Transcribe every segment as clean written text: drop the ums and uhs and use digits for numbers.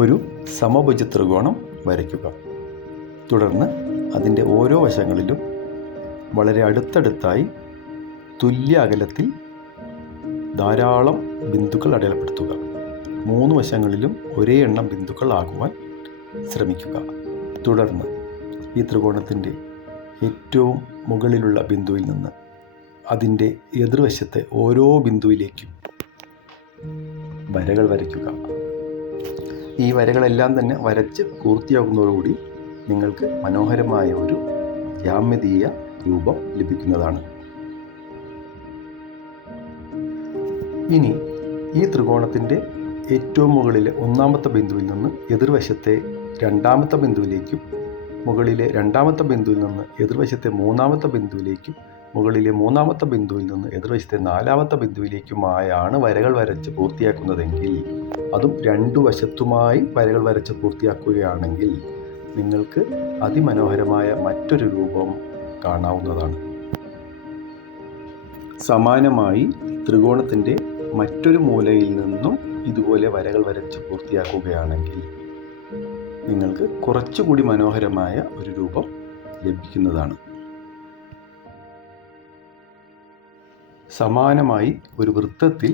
ഒരു സമഭുജ ത്രികോണം വരയ്ക്കുക. തുടർന്ന് അതിൻ്റെ ഓരോ വശങ്ങളിലും വളരെ അടുത്തടുത്തായി തുല്യ അകലത്തിൽ ധാരാളം ബിന്ദുക്കൾ അടയാളപ്പെടുത്തുക. 3 വശങ്ങളിലും ഒരേ എണ്ണം ബിന്ദുക്കൾ ആകുവാൻ ശ്രമിക്കുക. തുടർന്ന് ഈ ത്രികോണത്തിൻ്റെ ഏറ്റവും മുകളിലുള്ള ബിന്ദുവിൽ നിന്ന് അതിൻ്റെ എതിർവശത്തെ ഓരോ ബിന്ദുവിലേക്കും വരകൾ വരയ്ക്കുക. ഈ വരകളെല്ലാം തന്നെ വരച്ച് പൂർത്തിയാകുന്നതോടുകൂടി നിങ്ങൾക്ക് മനോഹരമായ ഒരു ജ്യാമിതീയ രൂപം ലഭിക്കുന്നതാണ്. ഇനി ഈ ത്രികോണത്തിൻ്റെ ഏറ്റവും മുകളിലെ 1-ാമത്തെ ബിന്ദുവിൽ നിന്ന് എതിർവശത്തെ 2-ാമത്തെ ബിന്ദുവിലേക്കും മുകളിലെ 2-ാമത്തെ ബിന്ദുവിൽ നിന്ന് എതിർവശത്തെ 3-ാമത്തെ ബിന്ദുവിലേക്കും മുകളിലെ 3-ാമത്തെ ബിന്ദുവിൽ നിന്ന് എതിർവശത്തെ 4-ാമത്തെ ബിന്ദുവിലേക്കുമായാണ് വരകൾ വരച്ച് പൂർത്തിയാക്കുന്നതെങ്കിൽ, അതും 2 വശത്തുമായി വരകൾ വരച്ച് പൂർത്തിയാക്കുകയാണെങ്കിൽ നിങ്ങൾക്ക് അതിമനോഹരമായ മറ്റൊരു രൂപം കാണാവുന്നതാണ്. സമാനമായി ത്രികോണത്തിൻ്റെ മറ്റൊരു മൂലയിൽ നിന്നും ഇതുപോലെ വരകൾ വരച്ച് പൂർത്തിയാക്കുകയാണെങ്കിൽ നിങ്ങൾക്ക് കുറച്ചുകൂടി മനോഹരമായ ഒരു രൂപം ലഭിക്കുന്നതാണ്. സമാനമായി ഒരു വൃത്തത്തിൽ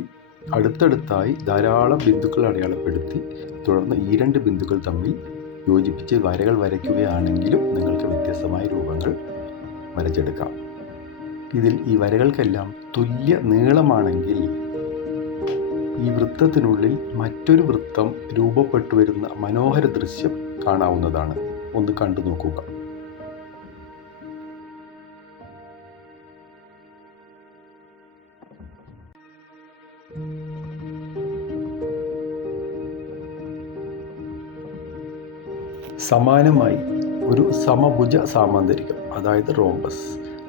അടുത്തടുത്തായി ധാരാളം ബിന്ദുക്കൾ അടയാളപ്പെടുത്തി തുടർന്ന് ഈ 2 ബിന്ദുക്കൾ തമ്മിൽ യോജിപ്പിച്ച് വരകൾ വരയ്ക്കുകയാണെങ്കിലും നിങ്ങൾക്ക് വ്യത്യസ്തമായ രൂപങ്ങൾ വരച്ചെടുക്കാം. ഇതിൽ ഈ വരകൾക്കെല്ലാം തുല്യ നീളമാണെങ്കിൽ ഈ വൃത്തത്തിനുള്ളിൽ മറ്റൊരു വൃത്തം രൂപപ്പെട്ടു വരുന്ന മനോഹര ദൃശ്യം കാണാവുന്നതാണ്. ഒന്ന് കണ്ടു നോക്കുക. സമാനമായി ഒരു സമഭുജ സാമാന്തരികം, അതായത് റോംബസ്,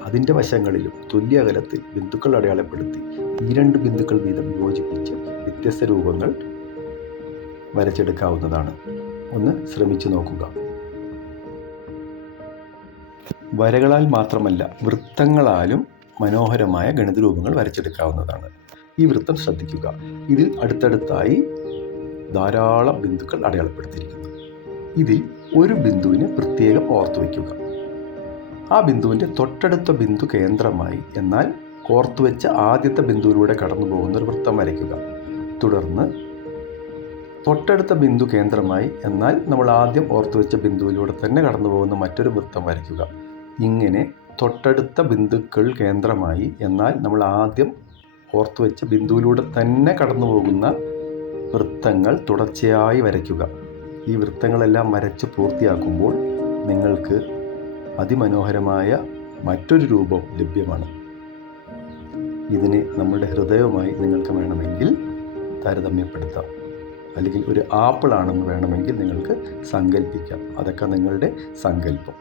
അതിൻ്റെ വശങ്ങളിലും തുല്യ അകലത്തിൽ ബിന്ദുക്കൾ അടയാളപ്പെടുത്തി ഈ 2 ബിന്ദുക്കൾ വീതം യോജിപ്പിച്ച് വ്യത്യസ്ത രൂപങ്ങൾ വരച്ചെടുക്കാവുന്നതാണ്. ഒന്ന് ശ്രമിച്ചു നോക്കുക. വരകളാൽ മാത്രമല്ല വൃത്തങ്ങളാലും മനോഹരമായ ഗണിത രൂപങ്ങൾ വരച്ചെടുക്കാവുന്നതാണ്. ഈ വൃത്തം ശ്രദ്ധിക്കുക. ഇതിൽ അടുത്തടുത്തായി ധാരാളം ബിന്ദുക്കൾ അടയാളപ്പെടുത്തിയിരിക്കുന്നു. ഇതിൽ ഒരു ബിന്ദുവിനെ പ്രത്യേകം ഓർത്തു വയ്ക്കുക. ആ ബിന്ദുവിൻ്റെ തൊട്ടടുത്ത ബിന്ദു കേന്ദ്രമായി എന്നാൽ ഓർത്തുവെച്ച ആദ്യത്തെ ബിന്ദുവിലൂടെ കടന്നു പോകുന്ന ഒരു വൃത്തം വരയ്ക്കുക. തുടർന്ന് തൊട്ടടുത്ത ബിന്ദു കേന്ദ്രമായി എന്നാൽ നമ്മൾ ആദ്യം ഓർത്തുവെച്ച ബിന്ദുവിലൂടെ തന്നെ കടന്നു പോകുന്ന മറ്റൊരു വൃത്തം വരയ്ക്കുക. ഇങ്ങനെ തൊട്ടടുത്ത ബിന്ദുക്കൾ കേന്ദ്രമായി എന്നാൽ നമ്മൾ ആദ്യം ഓർത്തുവെച്ച ബിന്ദുവിലൂടെ തന്നെ കടന്നു പോകുന്ന വൃത്തങ്ങൾ തുടർച്ചയായി വരയ്ക്കുക. ഈ വൃത്തങ്ങളെല്ലാം വരച്ച് പൂർത്തിയാക്കുമ്പോൾ നിങ്ങൾക്ക് അതിമനോഹരമായ മറ്റൊരു രൂപം ലഭ്യമാണ്. ഇതിനെ നമ്മുടെ ഹൃദയവുമായി നിങ്ങൾക്ക് വേണമെങ്കിൽ താരതമ്യപ്പെടുത്താം. അല്ലെങ്കിൽ ഒരു ആപ്പിളാണെന്ന് വേണമെങ്കിൽ നിങ്ങൾക്ക് സങ്കല്പിക്കാം. അതൊക്കെ നിങ്ങളുടെ സങ്കല്പം.